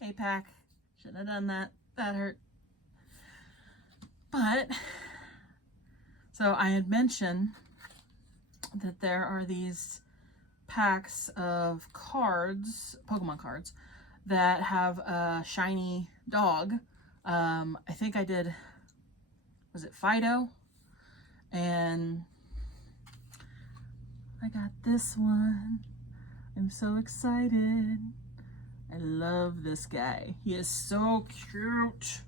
Hey, pack. Shouldn't have done that. That hurt. But, so I had mentioned that there are these packs of cards, Pokemon cards, that have a shiny dog. I think I did, was it Fido? And I got this one. I'm so excited. I love this guy. He is so cute.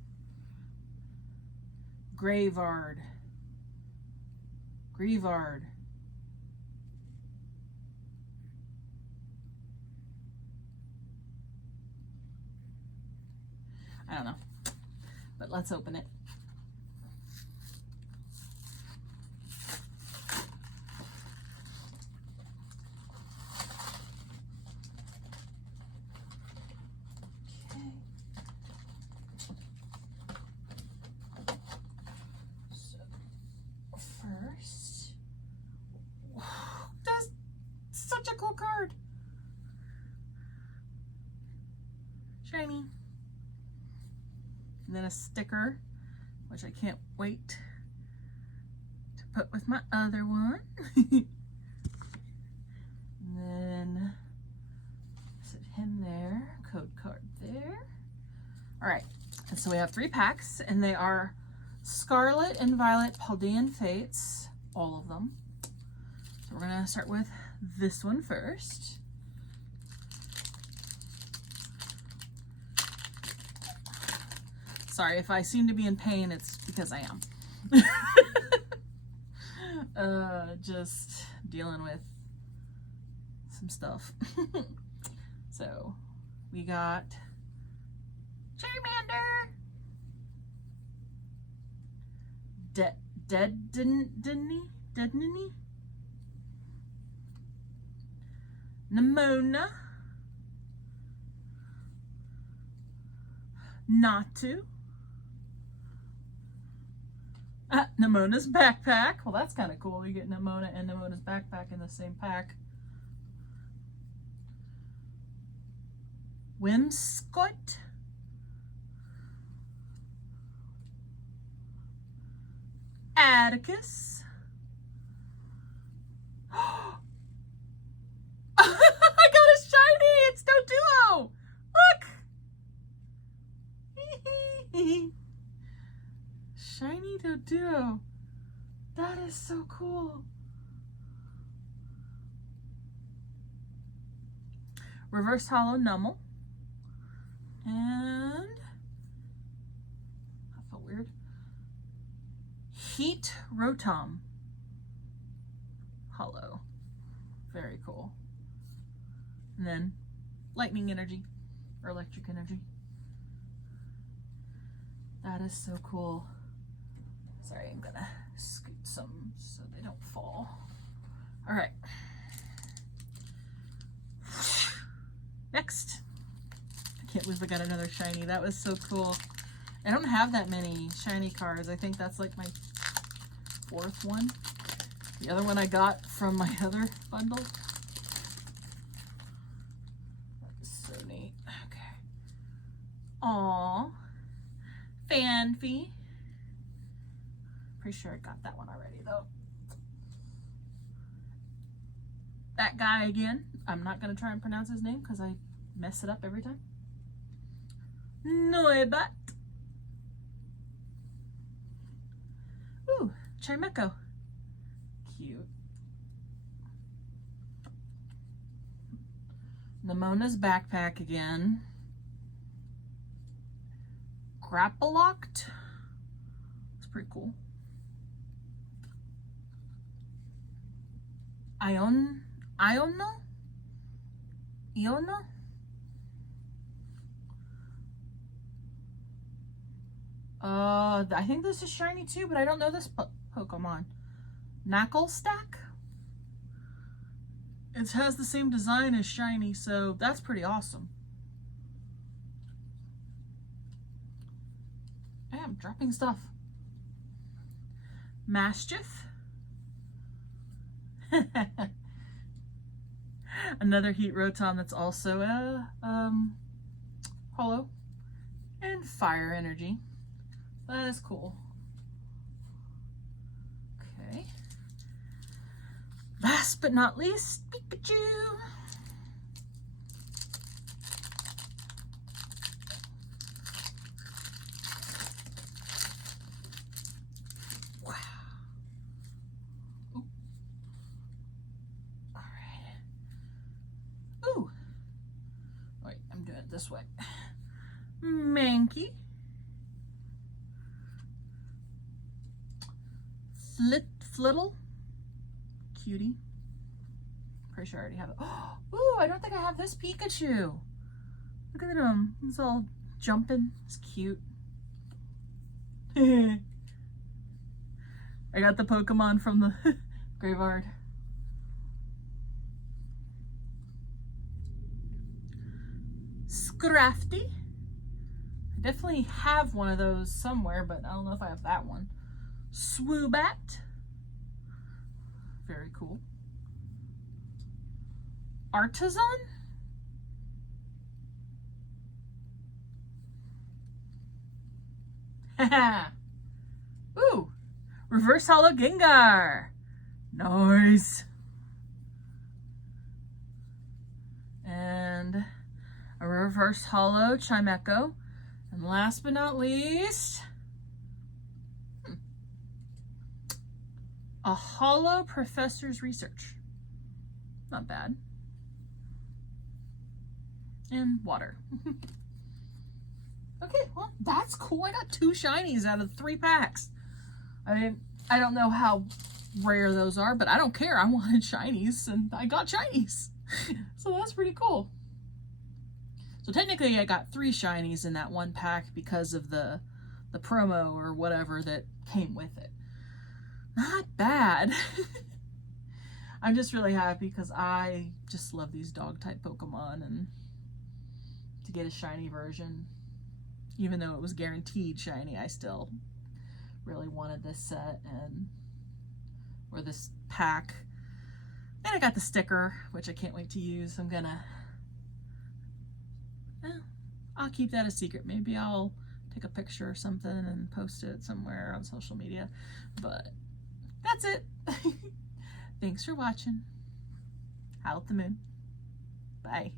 Greavard. Greavard. I don't know, but let's open it. Okay. So first, wow, that's such a cool card. Shiny. And then a sticker, which I can't wait to put with my other one. And then sit him there, code card there. All right, and so we have 3 packs, and they are Scarlet and Violet Paldean Fates, all of them. So we're gonna start with this one first. Sorry, if I seem to be in pain, it's because I am. Just dealing with some stuff. So, we got Charmander, Deadney, Nimona, Natu, Nimona's backpack. Well, that's kind of cool. You get Nimona and Nimona's backpack in the same pack. Whimsicott. Atticus. I got a shiny! It's Doduo! Look! Shiny Doduo. That is so cool. Reverse Hollow Nummel. And that felt weird. Heat Rotom. Hollow. Very cool. And then Lightning Energy. Or Electric Energy. That is so cool. Sorry, I'm gonna scoot some so they don't fall. All right. Next. I can't believe I got another shiny. That was so cool. I don't have that many shiny cards. I think that's like my 4th one. The other one I got from my other bundle. That is so neat. Okay. Aww. Fanfy. Pretty sure I got that one already though. That guy again. I'm not going to try and pronounce his name because I mess it up every time. Noibat. Ooh, Chimecho. Cute. Nimona's backpack again. Grappalocked. It's pretty cool. Iono? I think this is shiny too, but I don't know this Pokemon. Knuckle Stack? It has the same design as shiny, so that's pretty awesome. I'm dropping stuff. Mastiff. Another Heat Rotom that's also a Holo, and fire energy. That is cool. Okay. Last but not least, Pikachu. Wow. Ooh. All right. Ooh. Wait, I'm doing it this way. Mankey. Flittle. Cutie. Pretty sure I already have it. Oh, ooh, I don't think I have this Pikachu. Look at him. He's all jumping. It's cute. I got the Pokemon from the Greavard. Scrafty. I definitely have one of those somewhere, but I don't know if I have that one. Swoobat. Very cool. Artisan. Haha. Ooh. Reverse Holo Gengar. Nice. And a Reverse Holo Chimecho. And last but not least, a Holo Professor's Research. Not bad. And water. Okay, well, that's cool. I got 2 shinies out of 3 packs. I mean, I don't know how rare those are, but I don't care. I wanted shinies, and I got shinies. So that's pretty cool. So technically, I got 3 shinies in that one pack because of the promo or whatever that came with it. Not bad. I'm just really happy because I just love these dog-type Pokemon, and to get a shiny version, even though it was guaranteed shiny, I still really wanted this set or this pack. And I got the sticker, which I can't wait to use. I'll keep that a secret. Maybe I'll take a picture or something and post it somewhere on social media. But that's it. Thanks for watching. Howl at the moon. Bye.